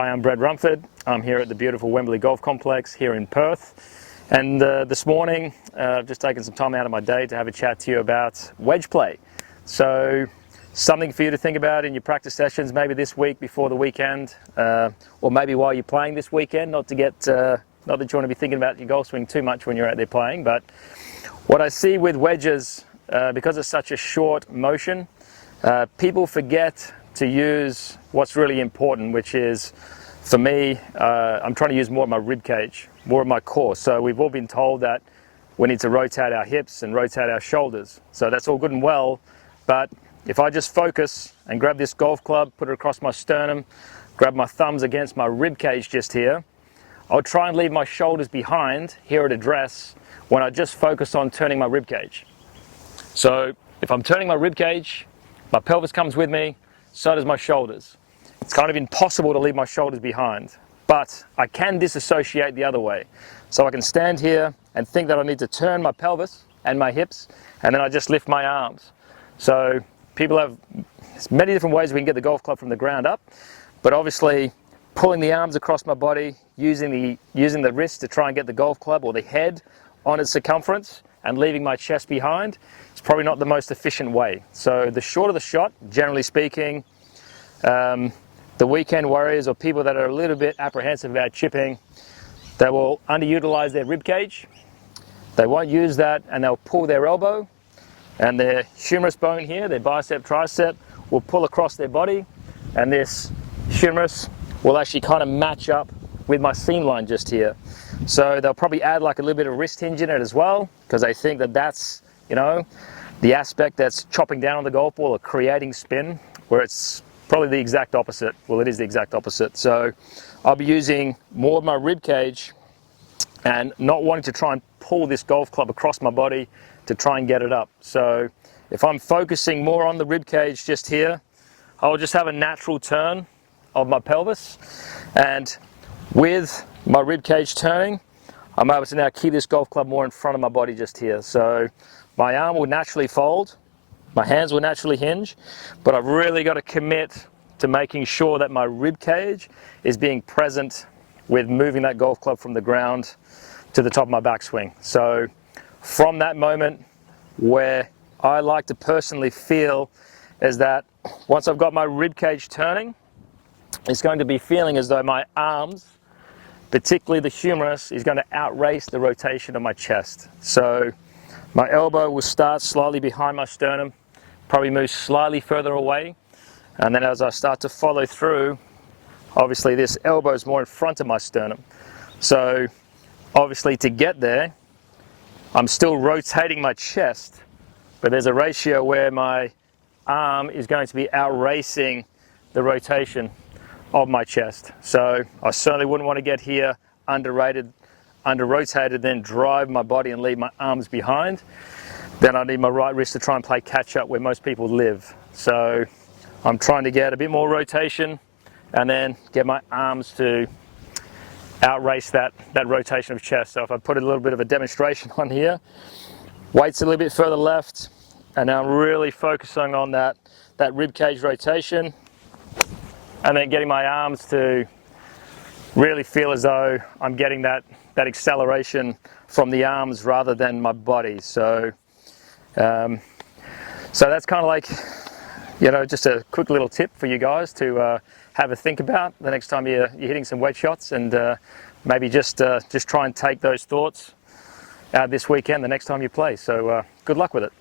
Hi, I'm Brett Rumford. I'm here at the beautiful Wembley Golf Complex here in Perth. And this morning, I've just taken some time out of my day to have a chat to you about wedge play. So, something for you to think about in your practice sessions, maybe this week before the weekend, or maybe while you're playing this weekend, not that you want to be thinking about your golf swing too much when you're out there playing. But what I see with wedges, because it's such a short motion, people forget to use what's really important, which is, for me, I'm trying to use more of my rib cage, more of my core. So we've all been told that we need to rotate our hips and rotate our shoulders. So that's all good and well, but if I just focus and grab this golf club, put it across my sternum, grab my thumbs against my rib cage just here, I'll try and leave my shoulders behind here at address when I just focus on turning my rib cage. So if I'm turning my rib cage, my pelvis comes with me, so does my shoulders. It's kind of impossible to leave my shoulders behind, but I can disassociate the other way. So I can stand here and think that I need to turn my pelvis and my hips, and then I just lift my arms. So people have many different ways we can get the golf club from the ground up, but obviously pulling the arms across my body, using the wrist to try and get the golf club or the head on its circumference and leaving my chest behind, it's probably not the most efficient way. So the shorter the shot, generally speaking, the weekend warriors or people that are a little bit apprehensive about chipping, they will underutilize their rib cage. They won't use that, and they'll pull their elbow, and their humerus bone here, their bicep, tricep, will pull across their body, and this humerus will actually kind of match up with my seam line just here. So they'll probably add like a little bit of wrist hinge in it as well, because they think that that's, the aspect that's chopping down on the golf ball or creating spin, where it's probably the exact opposite. Well, it is the exact opposite. So I'll be using more of my rib cage and not wanting to try and pull this golf club across my body to try and get it up. So if I'm focusing more on the rib cage just here, I'll just have a natural turn of my pelvis, and with my rib cage turning, I'm able to now keep this golf club more in front of my body just here. So my arm will naturally fold, my hands will naturally hinge, but I've really got to commit to making sure that my rib cage is being present with moving that golf club from the ground to the top of my backswing. So from that moment, where I like to personally feel is that once I've got my rib cage turning, it's going to be feeling as though my arms, particularly the humerus, is going to outrace the rotation of my chest. So my elbow will start slightly behind my sternum, probably move slightly further away, and then as I start to follow through, obviously this elbow is more in front of my sternum. So obviously to get there, I'm still rotating my chest, but there's a ratio where my arm is going to be outracing the rotation of my chest. So I certainly wouldn't want to get here under-rotated, then drive my body and leave my arms behind. Then I need my right wrist to try and play catch up where most people live. So I'm trying to get a bit more rotation and then get my arms to outrace that rotation of chest. So if I put a little bit of a demonstration on here, weight's a little bit further left, and now I'm really focusing on that rib cage rotation, and then getting my arms to really feel as though I'm getting that acceleration from the arms rather than my body. So that's kind of like, just a quick little tip for you guys to have a think about the next time you're hitting some wedge shots, and maybe just try and take those thoughts out this weekend the next time you play. So good luck with it.